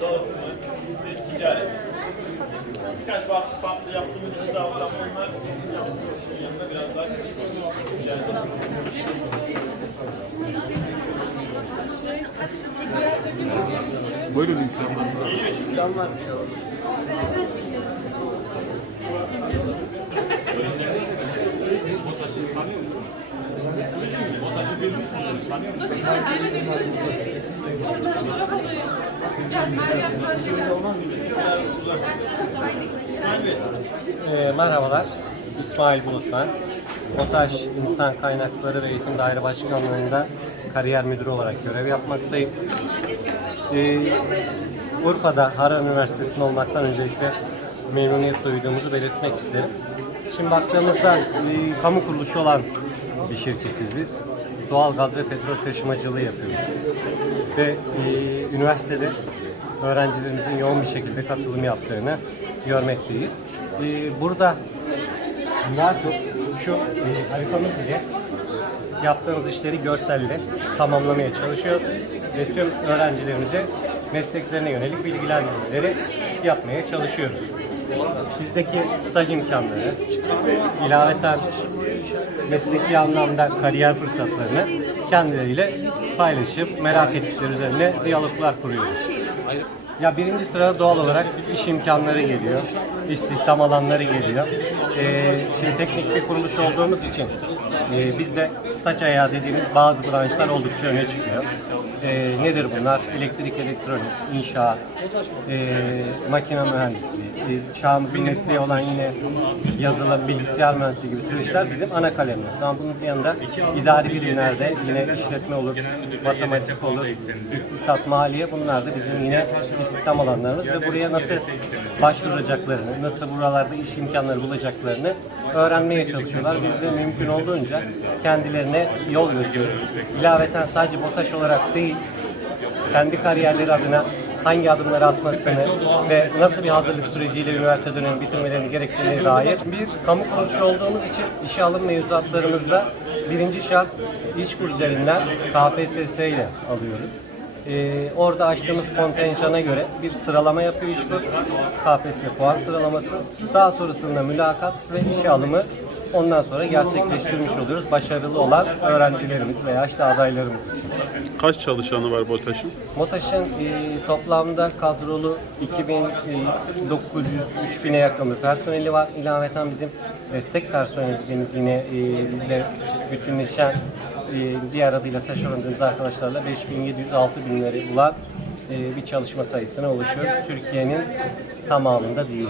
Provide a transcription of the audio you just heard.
dağıtımı ve ticaret. Birkaç farklı farklı yaptığımız iş daha var ama onlar yanında biraz daha küçük. Buyurun imkanlarınızı. Geliyor şimdi. İsmail Bey. Ee, merhabalar, İsmail Bulut ben. OTAŞ İnsan Kaynakları ve Eğitim Daire Başkanlığı'nda kariyer müdürü olarak görev yapmaktayım. Ee, Urfa'da Hara Üniversitesi'nde olmaktan öncelikle memnuniyet duyduğumuzu belirtmek isterim. Şimdi baktığımızda e, kamu kuruluşu olan bir şirketiz biz. Doğal gaz ve petrol taşımacılığı yapıyoruz. Ve e, üniversitede öğrencilerimizin yoğun bir şekilde katılım yaptığını görmekteyiz. E, burada daha çok şu e, haritamız ile yaptığımız işleri görselle tamamlamaya çalışıyor ve tüm öğrencilerimize mesleklerine yönelik bilgilendirmeleri yapmaya çalışıyoruz. Bizdeki staj imkanları, ilaveten mesleki anlamda kariyer fırsatlarını kendileriyle paylaşıp merak ettikleri üzerine diyaloglar kuruyoruz. Ya birinci sırada doğal olarak iş imkanları geliyor, istihdam alanları geliyor. Ee, şimdi teknik bir kuruluş olduğumuz için e, bizde saç ayağı dediğimiz bazı branşlar oldukça öne çıkıyor. Ee, nedir bunlar? Elektrik, elektronik, inşaat, e, makine mühendisliği, e, çağımızın mesleği olan yine yazılım, bilgisayar mühendisliği gibi süreçler bizim ana kalemimiz. Ama bunun yanında idari bilimlerde yine işletme olur, matematik olur, iktisat, maliye bunlar da bizim yine istihdam alanlarımız ve buraya nasıl başvuracaklarını, nasıl buralarda iş imkanları bulacaklarını öğrenmeye çalışıyorlar. Biz de mümkün olduğunca kendilerine yol gösteriyoruz. İlaveten sadece BOTAŞ olarak değil, kendi kariyerleri adına hangi adımları atmasını ve nasıl bir hazırlık süreciyle üniversite dönemi bitirmelerini gerektiğine dair bir kamu kuruluşu olduğumuz için işe alım mevzuatlarımızda birinci şart İşkur üzerinden KPSS ile alıyoruz. Ee, orada açtığımız kontenjana göre bir sıralama yapıyor İşkur. KPSS puan sıralaması. Daha sonrasında mülakat ve işe alımı ondan sonra gerçekleştirmiş oluyoruz. Başarılı olan öğrencilerimiz veya işte adaylarımız için. Kaç çalışanı var BOTAŞ'ın? MOTAŞ'ın e, toplamda kadrolu 2900-3000'e yakın bir personeli var. İlaveten bizim destek personelimiz yine e, bizle bütünleşen e, diğer adıyla dediğimiz arkadaşlarla 5700-6000'leri bulan e, bir çalışma sayısına ulaşıyoruz. Türkiye'nin tamamında değil.